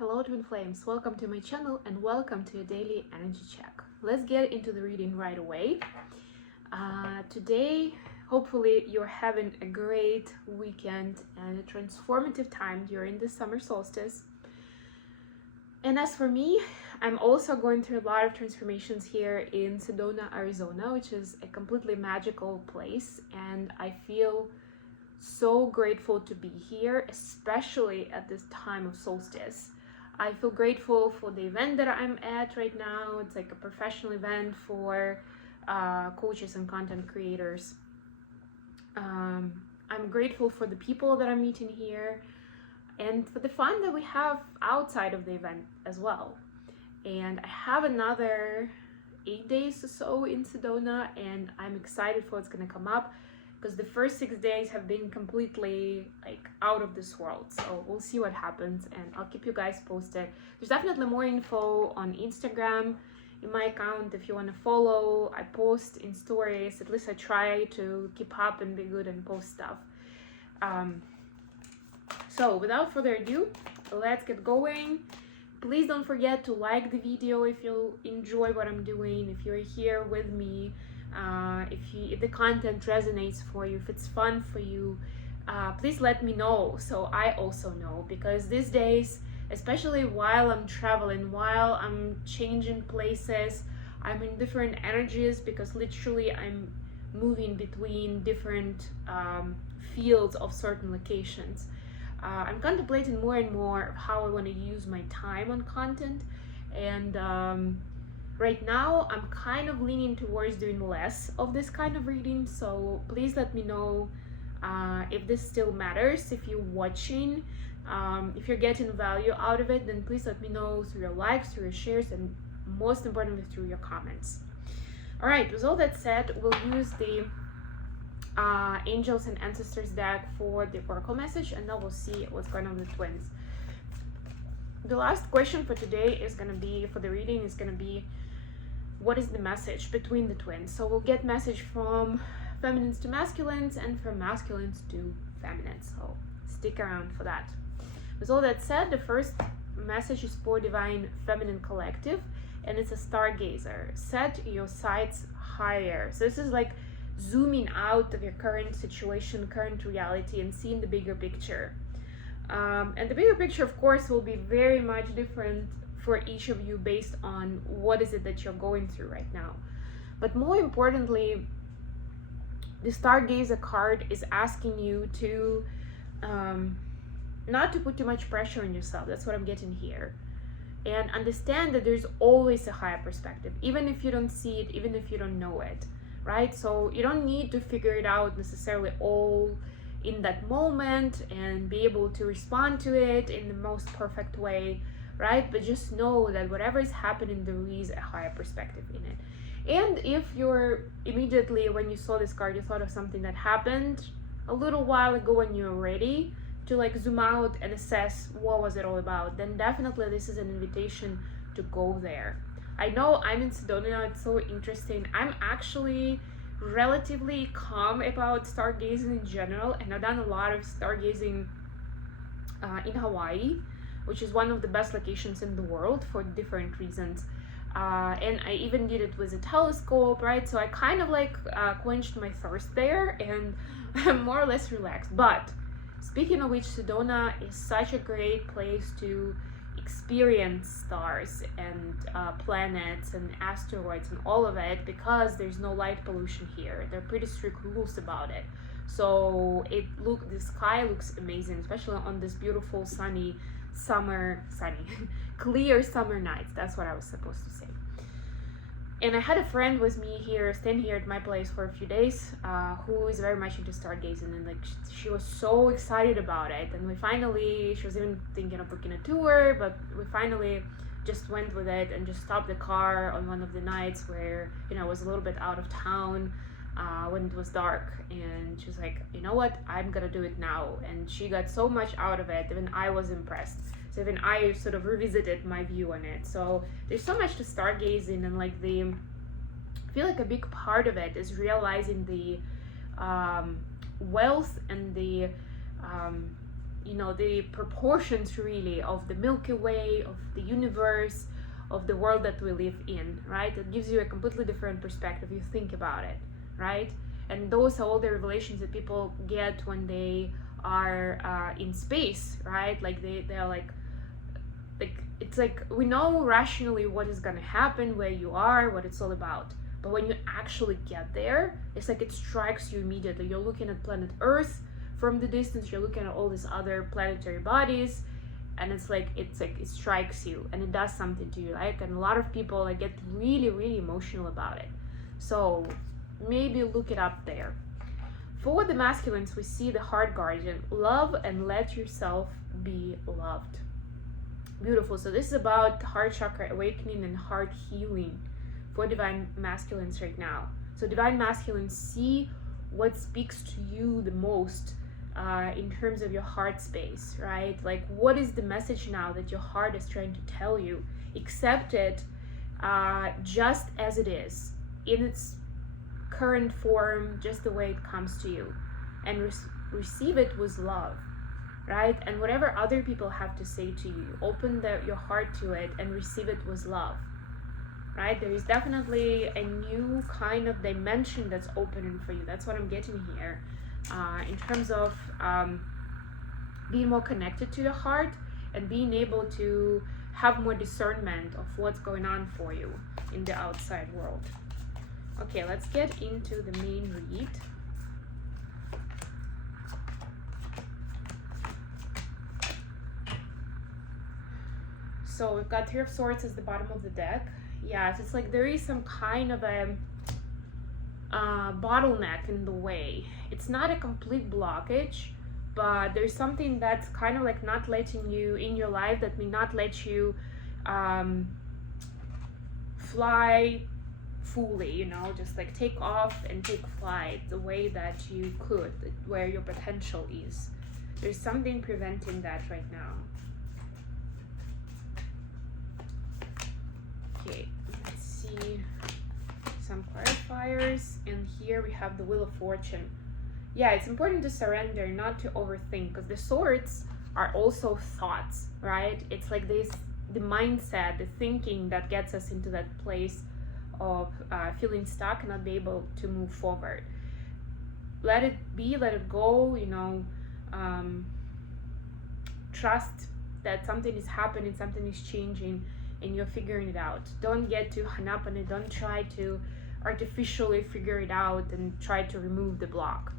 Hello Twin Flames, welcome to my channel and welcome to a daily energy check. Let's get into the reading right away. Today, hopefully you're having a great weekend and a transformative time during the summer solstice. And as for me, I'm also going through a lot of transformations here in Sedona, Arizona, which is a completely magical place, and I feel so grateful to be here, especially at this time of solstice. I feel grateful for the event that I'm at right now. It's like a professional event for coaches and content creators. I'm grateful for the people that I'm meeting here and for the fun that we have outside of the event as well. And I have another 8 days or so in Sedona, and I'm excited for what's gonna come up, because the first 6 days have been completely like out of this world. So we'll see what happens and I'll keep you guys posted. There's definitely more info on Instagram in my account if you want to follow. I post in stories, at least I try to keep up and be good and post stuff. So without further ado, let's get going. Please don't forget to like the video if you enjoy what I'm doing, if you're here with me. If the content resonates for you, if it's fun for you, please let me know so I also know, because these days, especially while I'm traveling, while I'm changing places, I'm in different energies because literally I'm moving between different fields of certain locations. I'm contemplating more and more how I want to use my time on content, and right now, I'm kind of leaning towards doing less of this kind of reading, so please let me know if this still matters. If you're watching, if you're getting value out of it, then please let me know through your likes, through your shares, and most importantly, through your comments. All right, with all that said, we'll use the Angels and Ancestors deck for the oracle message, and then we'll see what's going on with the twins. The last question for today is going to be, for the reading, is going to be, what is the message between the twins? So we'll get message from feminines to masculines and from masculines to feminines. So stick around for that. With all that said, the first message is for Divine Feminine Collective, and it's a stargazer. Set your sights higher. So this is like zooming out of your current situation, current reality, and seeing the bigger picture. And the bigger picture, of course, will be very much different for each of you based on what is it that you're going through right now. But more importantly, the Stargazer card is asking you to not to put too much pressure on yourself. That's what I'm getting here. And understand that there's always a higher perspective, even if you don't see it, even if you don't know it, right? So you don't need to figure it out necessarily all in that moment and be able to respond to it in the most perfect way, right? But just know that whatever is happening, there is a higher perspective in it. And if you're immediately, when you saw this card, you thought of something that happened a little while ago and you're ready to like zoom out and assess what was it all about, then definitely this is an invitation to go there. I know I'm in Sedona, it's so interesting. I'm actually relatively calm about stargazing in general, and I've done a lot of stargazing in Hawaii, which is one of the best locations in the world for different reasons, and I even did it with a telescope, right? So I kind of like quenched my thirst there, and I'm more or less relaxed. But speaking of which, Sedona is such a great place to experience stars and planets and asteroids and all of it, because there's no light pollution here. There are pretty strict rules about it. So the sky looks amazing, especially on this beautiful clear summer nights. That's what I was supposed to say. And I had a friend with me here, staying here at my place for a few days, who is very much into stargazing, and like she was so excited about it. And she was even thinking of booking a tour, but we finally just went with it and just stopped the car on one of the nights where, you know, I was a little bit out of town when it was dark, and she was like, you know what, I'm gonna do it now. And she got so much out of it, even I was impressed. So even I sort of revisited my view on it. So there's so much to stargazing, and like I feel like a big part of it is realizing the wealth and the you know, the proportions really of the Milky Way, of the universe, of the world that we live in, right? It gives you a completely different perspective. You think about it, right? And those are all the revelations that people get when they are in space, right? Like they're like it's like we know rationally what is gonna happen, where you are, what it's all about. But when you actually get there, it's like it strikes you immediately. You're looking at planet Earth from the distance, you're looking at all these other planetary bodies, and it's like it strikes you and it does something to you, like. And a lot of people like get really emotional about it. So maybe look it up there. For the masculines, we see the heart guardian. Love and let yourself be loved. Beautiful. So this is about heart chakra awakening and heart healing for divine masculines right now. So divine masculines, see what speaks to you the most in terms of your heart space, right? Like, what is the message now that your heart is trying to tell you? Accept it just as it is, in its current form, just the way it comes to you, and receive it with love, right? And whatever other people have to say to you, open your heart to it and receive it with love, right? There is definitely a new kind of dimension that's opening for you. That's what I'm getting here, in terms of being more connected to your heart and being able to have more discernment of what's going on for you in the outside world. Okay, let's get into the main read. So we've got Three of Swords as the bottom of the deck. Yes, it's like there is some kind of a bottleneck in the way. It's not a complete blockage, but there's something that's kind of like not letting you in your life, that may not let you fly fully, you know, just like take off and take flight the way that you could, where your potential is. There's something preventing that right now. Okay, let's see some clarifiers. And here we have the Wheel of Fortune. Yeah, it's important to surrender, not to overthink, because the swords are also thoughts, right? It's like this, the mindset, the thinking that gets us into that place of feeling stuck and not be able to move forward. Let it be, let it go, you know. Trust that something is happening, something is changing, and you're figuring it out. Don't get too hung up on it. Don't try to artificially figure it out and try to remove the block.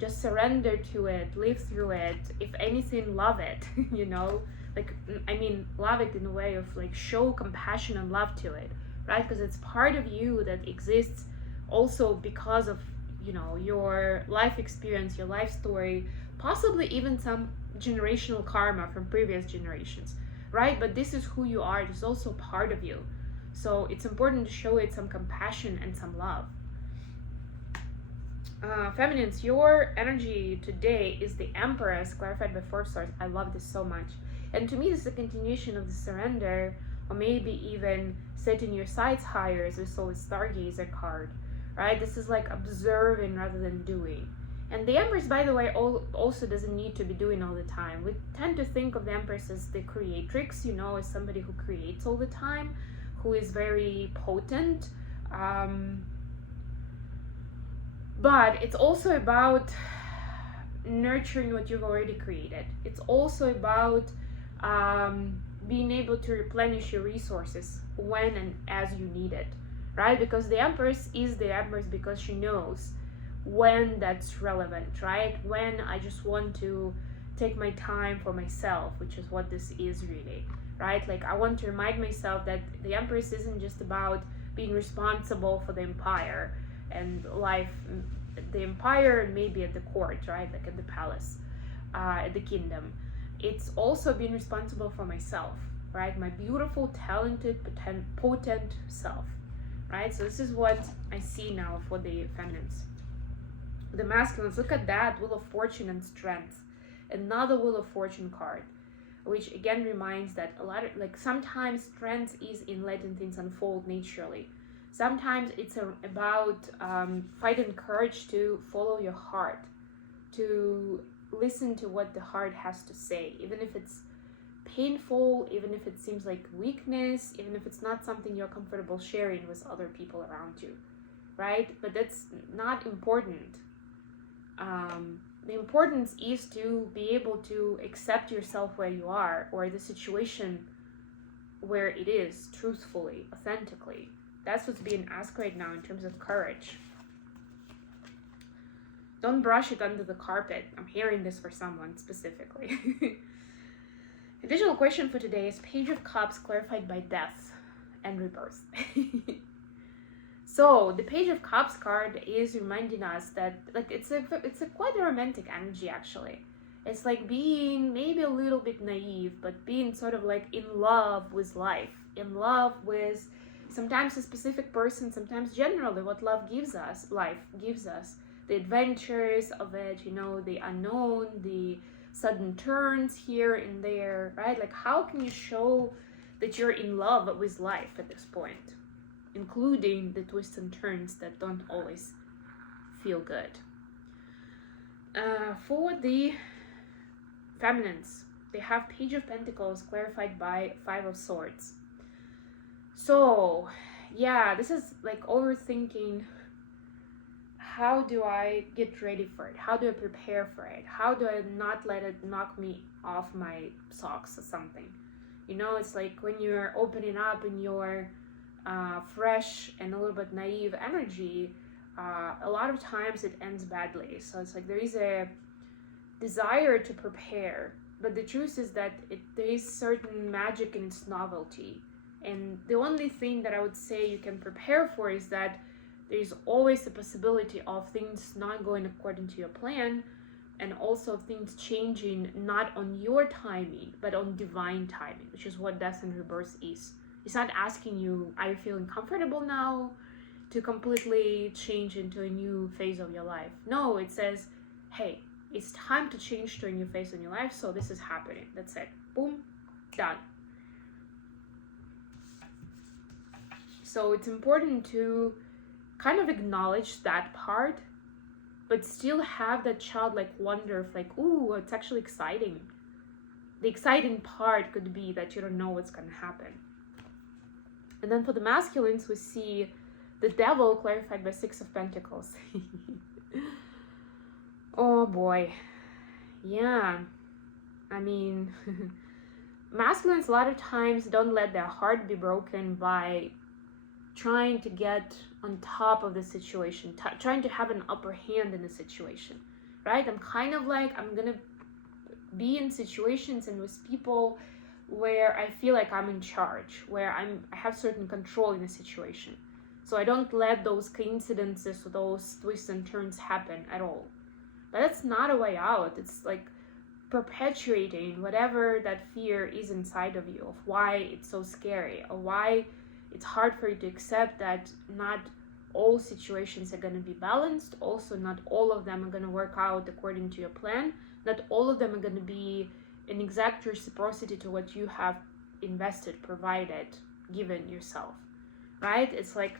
Just surrender to it, live through it. If anything, love it, you know? Like, I mean, love it in a way of like show compassion and love to it, right? Because it's part of you that exists also because of, you know, your life experience, your life story, possibly even some generational karma from previous generations, right? But this is who you are. It is also part of you. So it's important to show it some compassion and some love. Feminines, your energy today is the Empress, clarified by Four of Swords. I love this so much. And to me, this is a continuation of the surrender, or maybe even setting your sights higher, as we saw with Stargazer card, right? This is like observing rather than doing. And the Empress, by the way, also doesn't need to be doing all the time. We tend to think of the Empress as the creatrix, you know, as somebody who creates all the time, who is very potent. But it's also about nurturing what you've already created. It's also about being able to replenish your resources when and as you need it, right? Because the Empress is the Empress because she knows when that's relevant, right? When I just want to take my time for myself, which is what this is really, right? Like, I want to remind myself that the Empress isn't just about being responsible for the empire and life, the empire, and maybe at the court, right? Like at the palace, at the kingdom. It's also being responsible for myself, right? My beautiful, talented, potent self, right? So this is what I see now for the feminines. The masculines, look at that, Wheel of Fortune and Strength. Another Wheel of Fortune card, which again reminds that a lot of, like, sometimes strength is in letting things unfold naturally. Sometimes it's about finding courage to follow your heart, to listen to what the heart has to say, even if it's painful, even if it seems like weakness, even if it's not something you're comfortable sharing with other people around you, right? But that's not important. The importance is to be able to accept yourself where you are, or the situation where it is, truthfully, authentically. That's what's being asked right now in terms of courage. Don't brush it under the carpet. I'm hearing this for someone specifically. Additional question for today is Page of Cups clarified by death and rebirth. So the Page of Cups card is reminding us that, like, it's a quite a romantic energy, actually. It's like being maybe a little bit naive, but being sort of like in love with life, in love with sometimes a specific person, sometimes generally what life gives us, the adventures of it, you know, the unknown, the sudden turns here and there, right? Like, how can you show that you're in love with life at this point, including the twists and turns that don't always feel good? For the feminines, they have Page of Pentacles clarified by Five of Swords. So yeah, this is like overthinking. How do I get ready for it? How do I prepare for it? How do I not let it knock me off my socks or something? You know, it's like when you're opening up in your fresh and a little bit naive energy, a lot of times it ends badly. So it's like there is a desire to prepare, but the truth is that there is certain magic in its novelty. And the only thing that I would say you can prepare for is that there's always a possibility of things not going according to your plan, and also things changing not on your timing, but on divine timing, which is what death and rebirth is. It's not asking you, are you feeling comfortable now, to completely change into a new phase of your life. No, it says, hey, it's time to change to a new phase in your life, so this is happening. That's it. Boom, done. So it's important to kind of acknowledge that part, but still have that childlike wonder of like, ooh, it's actually exciting. The exciting part could be that you don't know what's going to happen. And then for the masculines, we see the Devil clarified by Six of Pentacles. Oh boy. Yeah. I mean, masculines a lot of times don't let their heart be broken by trying to get on top of the situation, trying to have an upper hand in the situation, right? I'm kind of like, I'm gonna be in situations and with people where I feel like I'm in charge, where I have certain control in the situation. So I don't let those coincidences or those twists and turns happen at all. But that's not a way out. It's like perpetuating whatever that fear is inside of you, of why it's so scary, or why it's hard for you to accept that not all situations are going to be balanced. Also, not all of them are going to work out according to your plan. Not all of them are going to be in exact reciprocity to what you have invested, provided, given yourself, right? It's like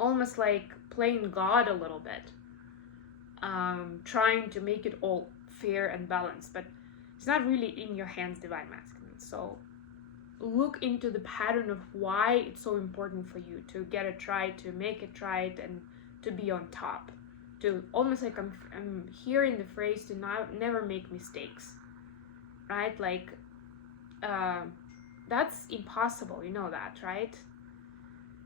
almost like playing God a little bit, trying to make it all fair and balanced, but it's not really in your hands, Divine Masculine. So look into the pattern of why it's so important for you to get it right, to make it right, and to be on top. To almost like I'm hearing the phrase to never make mistakes, right? Like that's impossible, you know that, right?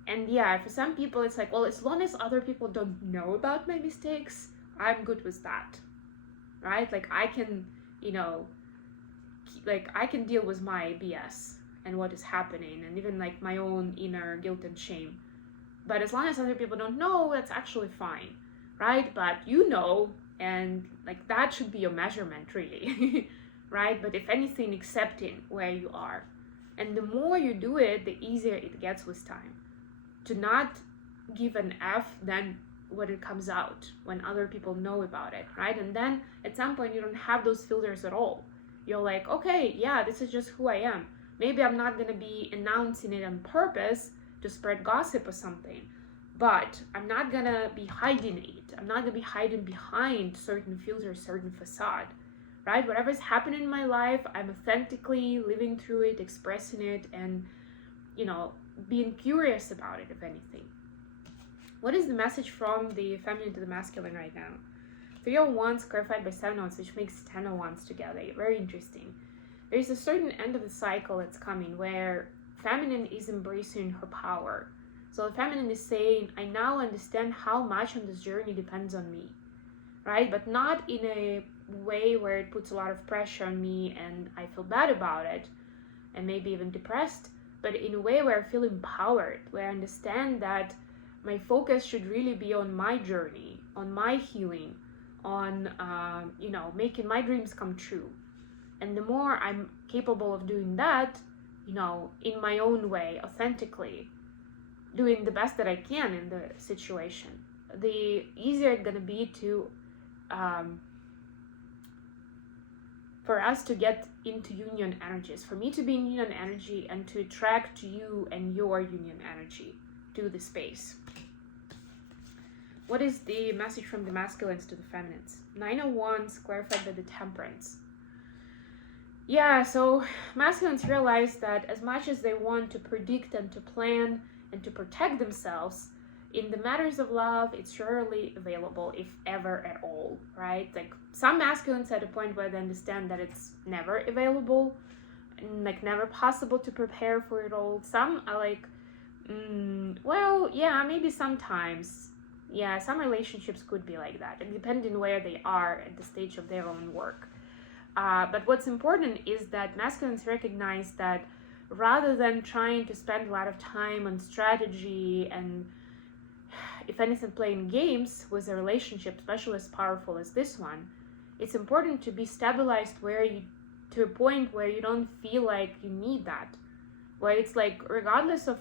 And yeah, for some people it's like, well, as long as other people don't know about my mistakes, I'm good with that, right? Like I can, you know, like I can deal with my BS and what is happening, and even like my own inner guilt and shame. But as long as other people don't know, that's actually fine, right? But you know, and like that should be your measurement, really, right? But if anything, accepting where you are. And the more you do it, the easier it gets with time. To not give an F then when it comes out, when other people know about it, right? And then at some point you don't have those filters at all. You're like, okay, yeah, this is just who I am. Maybe I'm not going to be announcing it on purpose to spread gossip or something, but I'm not gonna be hiding it. I'm not gonna be hiding behind certain filters, certain facade, right? Whatever's happening in my life, I'm authentically living through it, expressing it, and, being curious about it, if anything. What is the message from the feminine to the masculine right now? 3 of Wands clarified by 7 of Wands, which makes 10 of Wands together. Very interesting. There's a certain end of the cycle that's coming where feminine is embracing her power. So the feminine is saying, I now understand how much on this journey depends on me, right? But not in a way where it puts a lot of pressure on me and I feel bad about it and maybe even depressed, but in a way where I feel empowered, where I understand that my focus should really be on my journey, on my healing, on, making my dreams come true. And the more I'm capable of doing that, in my own way, authentically, doing the best that I can in the situation, the easier it's gonna be to, for us to get into union energies, for me to be in union energy and to attract you and your union energy to the space. What is the message from the masculines to the feminines? 9 of Wands clarified by the Temperance. Yeah, so masculines realize that as much as they want to predict and to plan and to protect themselves, in the matters of love, it's rarely available, if ever at all, right? Like some masculines at a point where they understand that it's never available and like never possible to prepare for it all. Some are like, well, yeah, maybe sometimes. Yeah, some relationships could be like that, and depending where they are at the stage of their own work. But what's important is that masculines recognize that rather than trying to spend a lot of time on strategy and, if anything, playing games with a relationship, especially as powerful as this one, it's important to be stabilized to a point where you don't feel like you need that. Where it's like, regardless of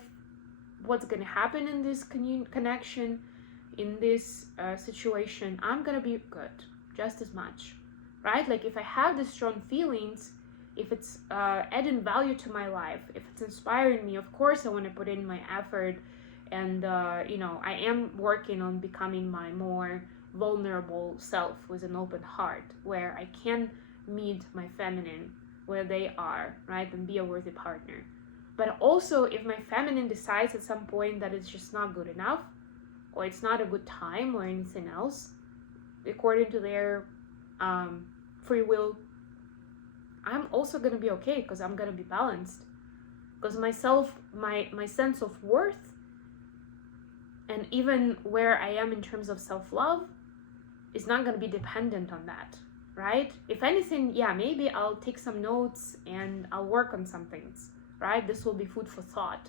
what's going to happen in this connection, in this situation, I'm gonna be good just as much, right? Like if I have the strong feelings, if it's adding value to my life, if it's inspiring me, of course I want to put in my effort, and I am working on becoming my more vulnerable self with an open heart, where I can meet my feminine where they are, right, and be a worthy partner. But also, if my feminine decides at some point that it's just not good enough, or it's not a good time or anything else, according to their free will, I'm also gonna be okay, because I'm gonna be balanced. Because my sense of worth, and even where I am in terms of self-love, is not gonna be dependent on that, right? If anything, yeah, maybe I'll take some notes and I'll work on some things, right? This will be food for thought.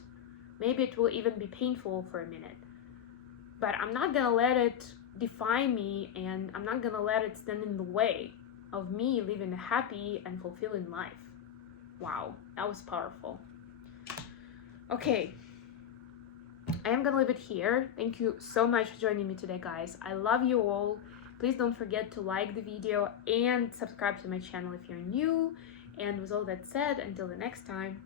Maybe it will even be painful for a minute. But I'm not gonna let it define me, and I'm not gonna let it stand in the way of me living a happy and fulfilling life. Wow, that was powerful. Okay, I am gonna leave it here. Thank you so much for joining me today, guys. I love you all. Please don't forget to like the video and subscribe to my channel if you're new. And with all that said, until the next time,